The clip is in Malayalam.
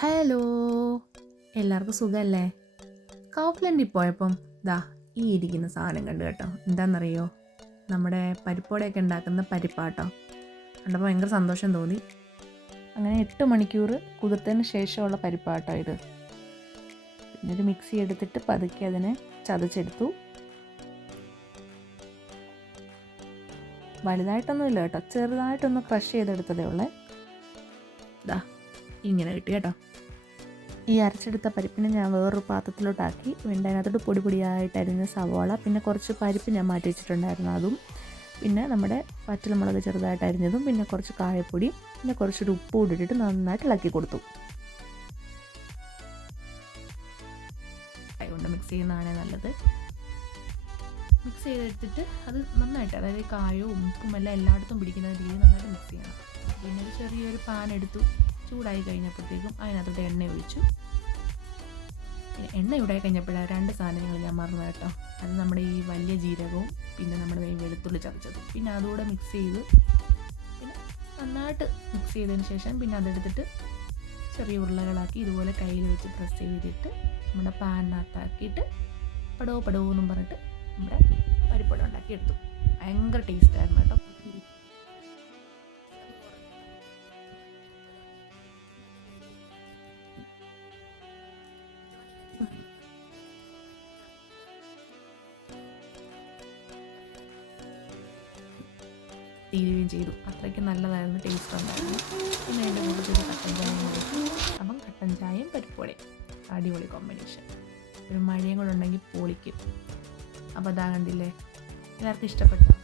ഹലോ, എല്ലാവർക്കും സുഖമല്ലേ? കാപ്ലൻഡിൽ പോയപ്പം ഈ ഇരിക്കുന്ന സാധനം കണ്ടു കേട്ടോ. എന്താണെന്നറിയോ? നമ്മുടെ പരിപ്പോടെയൊക്കെ ഉണ്ടാക്കുന്ന പരിപ്പാട്ടോ. കണ്ടപ്പോൾ ഭയങ്കര സന്തോഷം തോന്നി. അങ്ങനെ 8 മണിക്കൂർ കുതിർത്തതിന് ശേഷമുള്ള പരിപ്പാട്ടോ ഇത്. പിന്നെ ഒരു മിക്സി എടുത്തിട്ട് പതുക്കെ അതിനെ ചതച്ചെടുത്തു. വലുതായിട്ടൊന്നുമില്ല കേട്ടോ, ചെറുതായിട്ടൊന്ന് ക്രഷ് ചെയ്തെടുത്തതേ ഉള്ളേ. ഇങ്ങനെ കിട്ടി കേട്ടോ. ഈ അരച്ചെടുത്ത പരിപ്പിനെ ഞാൻ വേറൊരു പാത്രത്തിലോട്ടാക്കി. വീണ്ടും അതിനകത്തോട്ട് പൊടി പൊടിയായിട്ട് അരിഞ്ഞ സവാള, പിന്നെ കുറച്ച് പരിപ്പ് ഞാൻ മാറ്റി വെച്ചിട്ടുണ്ടായിരുന്നു അതും, പിന്നെ നമ്മുടെ പച്ചമുളക് ചെറുതായിട്ട് അരിഞ്ഞതും, പിന്നെ കുറച്ച് കായപ്പൊടി, പിന്നെ കുറച്ചൊരു ഉപ്പ് കൂടി ഇട്ടിട്ട് നന്നായിട്ട് ഇളക്കി കൊടുത്തു. കൈകൊണ്ട് മിക്സ് ചെയ്യുന്നതാണ് നല്ലത്. മിക്സ് ചെയ്തെടുത്തിട്ട് അത് നന്നായിട്ട്, അതായത് കായവും ഉപ്പും എല്ലാം എല്ലായിടത്തും പിടിക്കുന്ന രീതിയിൽ നന്നായിട്ട് മിക്സ് ചെയ്യണം. പിന്നെ ഒരു ചെറിയൊരു പാൻ എടുത്തു. ചൂടായി കഴിഞ്ഞപ്പോഴത്തേക്കും അതിനകത്തോട്ട് എണ്ണ ഒഴിച്ചു. എണ്ണ ചൂടായി കഴിഞ്ഞപ്പോഴാണ് 2 സാധനങ്ങൾ ഞാൻ മറന്നു കേട്ടോ. അത് നമ്മുടെ ഈ വലിയ ജീരകവും പിന്നെ നമ്മുടെ ഈ വെളുത്തുള്ളി ചതച്ചതും, പിന്നെ അതുകൂടെ മിക്സ് ചെയ്ത് പിന്നെ നന്നായിട്ട് മിക്സ് ചെയ്തതിന് ശേഷം പിന്നെ അതെടുത്തിട്ട് ചെറിയ ഉരുളകളാക്കി ഇതുപോലെ കയ്യിൽ വെച്ച് പ്രസ് ചെയ്തിട്ട് നമ്മുടെ പാനിനകത്താക്കിയിട്ട് പടോ എന്നും പറഞ്ഞിട്ട് നമ്മുടെ പരിപ്പട ഉണ്ടാക്കി എടുത്തു. ഭയങ്കര ടേസ്റ്റായിരുന്നു കേട്ടോ. തീരുകയും ചെയ്തു. അത്രയ്ക്ക് നല്ലതായിരുന്നു, ടേസ്റ്റ് ഉണ്ടായിരുന്നു. പിന്നെ അതിൻ്റെ കൂട്ടത്തിൽ കട്ടൻ ചായയും കൊടുത്തു. അപ്പം കട്ടൻ ചായയും പരിപ്പോടെയും അടിപൊളി കോമ്പിനേഷൻ. ഒരു മഴയും കൂടെ ഉണ്ടെങ്കിൽ പൊളിക്കും. അപ്പോൾ കണ്ടില്ലേ, എല്ലാവർക്കും ഇഷ്ടപ്പെട്ടോ?